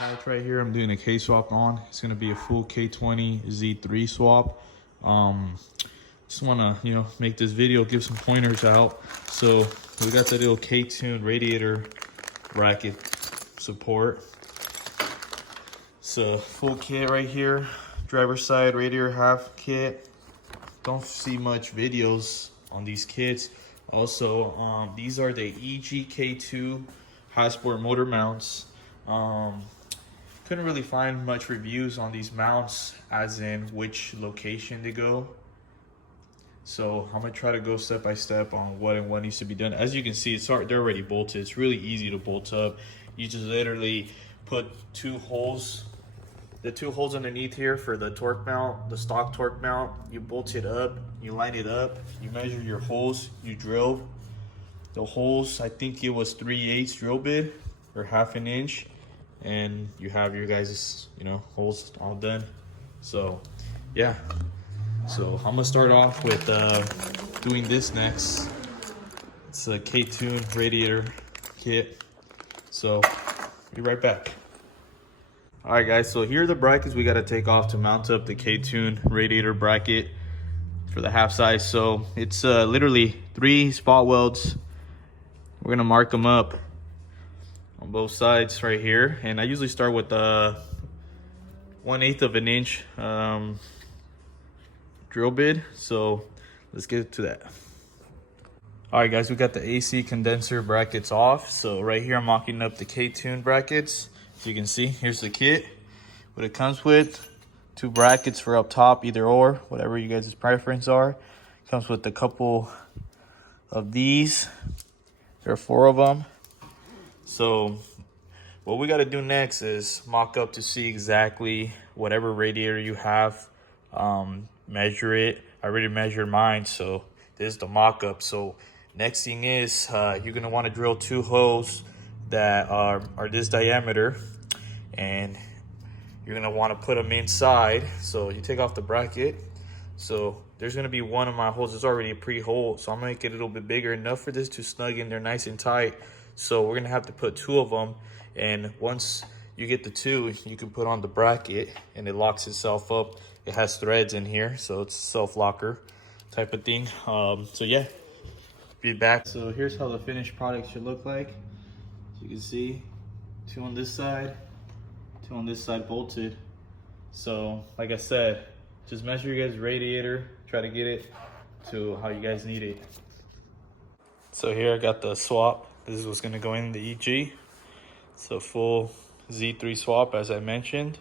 hatch right here. I'm doing a K swap on. It's gonna be a full K20z3 swap. Just wanna, make this video, give some pointers out. So we got the little K20 radiator bracket support. It's a full kit right here. Driver's side radiator half kit. Don't see much videos on these kits. Also, these are the EGK2 high-sport motor mounts. Couldn't really find much reviews on these mounts, as in which location they go. So I'm gonna try to go step by step on what needs to be done. As you can see, they're already bolted. It's really easy to bolt up. You just literally put the two holes underneath here for the torque mount, the stock torque mount. You bolt it up, you line it up, you measure your holes, you drill the holes. I think it was 3/8 drill bit or half an inch, and you have your guys' holes all done. So yeah, so I'm gonna start off with doing this next. It's a K20 radiator kit, so be right back. All right guys, so here are the brackets we got to take off to mount up the K20 radiator bracket for the half size. So it's literally 3 spot welds. We're gonna mark them up on both sides right here, and I usually start with 1/8 of an inch drill bit. So let's get to that. All right guys, we got the AC condenser brackets off. So right here I'm mocking up the K20 brackets. As you can see, here's the kit. What it comes with: 2 brackets for up top, either or, whatever you guys' preference are. Comes with a couple of these. There are 4 of them. So what we got to do next is mock up to see exactly whatever radiator you have. Measure it. I already measured mine, so this is the mock up. So next thing is you're gonna want to drill 2 holes that are this diameter, and you're gonna want to put them inside. So you take off the bracket. So there's gonna be one of my holes that's already a pre-hole, so I'm gonna make it a little bit bigger, enough for this to snug in there nice and tight. So we're gonna have to put 2 of them, and once you get the 2, you can put on the bracket and it locks itself up. It has threads in here, so it's a self-locker type of thing. So yeah, be back. So here's how the finished product should look like. As you can see, 2 on this side, 2 on this side bolted. So like I said, just measure your guys' radiator, try to get it to how you guys need it. So here I got the swap. This is what's gonna go in the EG. It's a full Z3 swap, as I mentioned.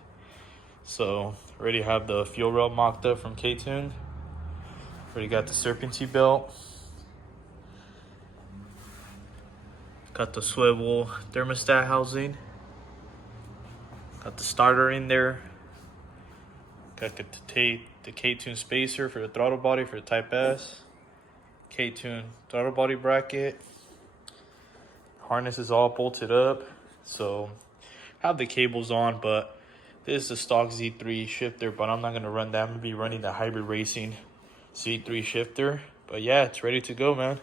So already have the fuel rail mocked up from K20. Already got the serpentine belt. Got the swivel thermostat housing. Got the starter in there. Got the K20 spacer for the throttle body for the Type S. K20 throttle body bracket. Harness is all bolted up. So I have the cables on, but this is the stock Z3 shifter, but I'm not gonna run that. I'm gonna be running the Hybrid Racing Z3 shifter. But yeah, it's ready to go, man.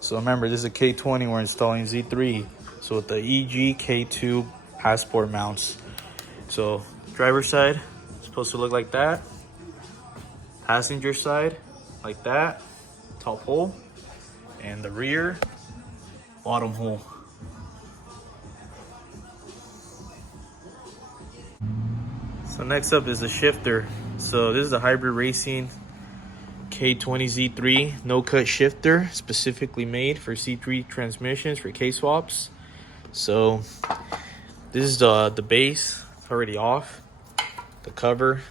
So remember, this is a K20, we're installing Z3. So with the EGK2 high-sport mounts. So driver side, it's supposed to look like that. Passenger side, like that, top hole. And the rear, bottom hole. So next up is the shifter. So this is the Hybrid Racing K20z3 no-cut shifter, specifically made for C3 transmissions for K-swaps. So this is the base, already off, the cover.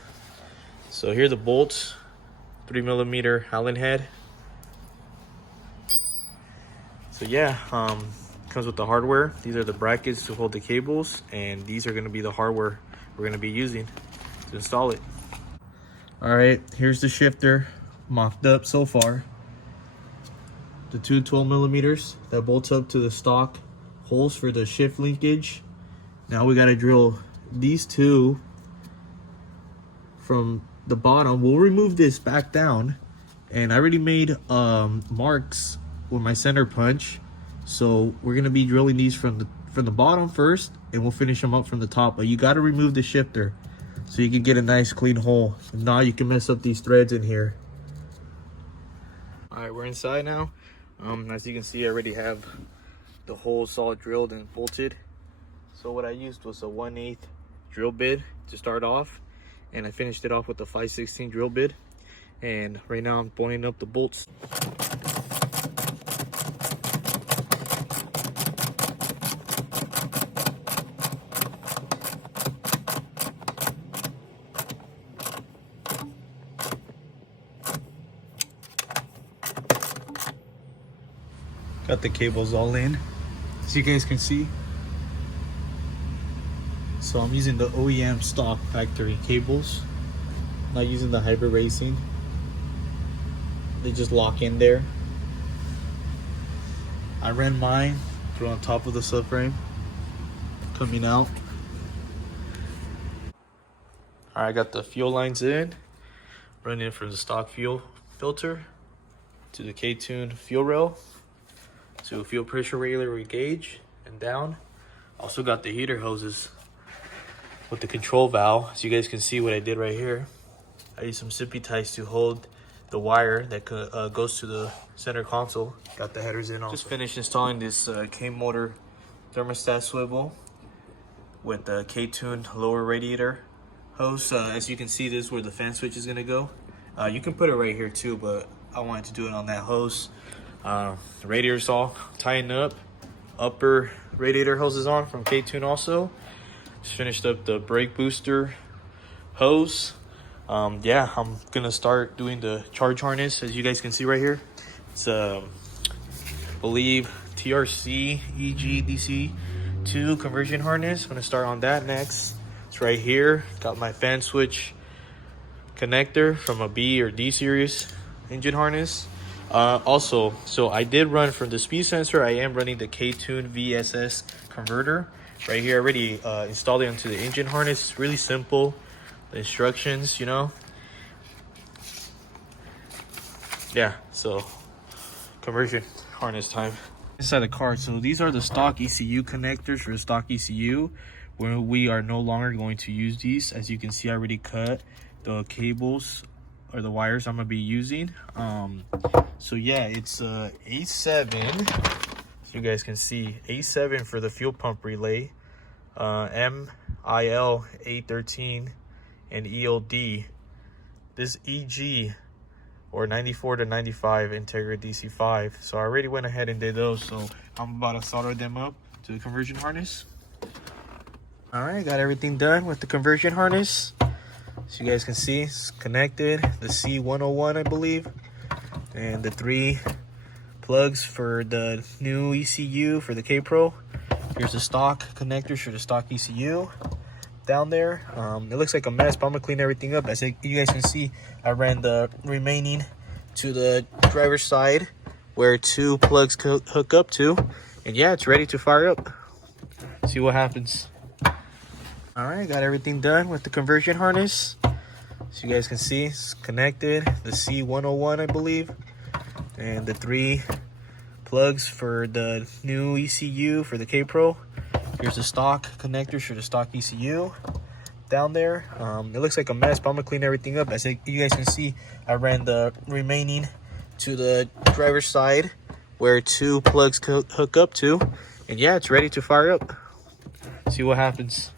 So here are the bolts, 3mm Allen head. So yeah, comes with the hardware. These are the brackets to hold the cables, and these are going to be the hardware we're going to be using to install it. All right, here's the shifter mocked up so far. The two 12mm that bolts up to the stock holes for the shift linkage. Now we got to drill these two from the bottom. We'll remove this back down, and I already made marks with my center punch, so we're gonna be drilling these from the bottom first, and we'll finish them up from the top. But you got to remove the shifter so you can get a nice clean hole. If not, you can mess up these threads in here. All right, we're inside now. As you can see, I already have the holes all drilled and bolted. So what I used was a 1/8 drill bit to start off, and I finished it off with a 5/16 drill bit. And right now I'm boning up the bolts. Got the cables all in, as you guys can see. So I'm using the OEM stock factory cables, not using the hybrid racing. They just lock in there. I ran mine through on top of the subframe, coming out. All right, I got the fuel lines in, running it from the stock fuel filter to the K20z3 fuel rail to a fuel pressure regulator gauge and down. Also got the heater hoses with the control valve. So you guys can see what I did right here. I used some sippy ties to hold the wire that goes to the center console. Got the headers in also. Just finished installing this K-motor thermostat swivel with the K20z lower radiator hose. As you can see, this is where the fan switch is gonna go. You can put it right here too, but I wanted to do it on that hose. The radiator's all tying up. Upper radiator hose is on from K20z also. Just finished up the brake booster hose. Yeah, I'm gonna start doing the charge harness. As you guys can see right here, it's I believe TRC EG DC2 conversion harness. I'm gonna start on that next. It's right here. Got my fan switch connector from a B or D series engine harness. Also, so I did run from the speed sensor. I am running the K20z VSS converter right here. I already installed it onto the engine harness. It's really simple. The instructions, you know. Yeah, so conversion harness time. Inside the car, so these are the stock ECU connectors for the stock ECU, where we are no longer going to use these. As you can see, I already cut the cables or the wires I'm gonna be using. So yeah, it's A7. So you guys can see A7 for the fuel pump relay, MIL 813, and ELD. This EG or 94 to 95 Integra DC5. So I already went ahead and did those. So I'm about to solder them up to the conversion harness. All right, got everything done with the conversion harness. So you guys can see it's connected. The C101, I believe, and the 3 plugs for the new ECU for the K Pro. Here's the stock connectors for the stock ECU down there. It looks like a mess, but I'm gonna clean everything up. As you guys can see, I ran the remaining to the driver's side where 2 plugs hook up to, and yeah, it's ready to fire up. See what happens. All right, got everything done with the conversion harness. So you guys can see it's connected. The C101, I believe, and the 3 plugs for the new ECU for the K Pro. Here's the stock connectors for the stock ECU down there. It looks like a mess, but I'm gonna clean everything up. As you guys can see, I ran the remaining to the driver's side where 2 plugs hook up to, and yeah, it's ready to fire up. See what happens.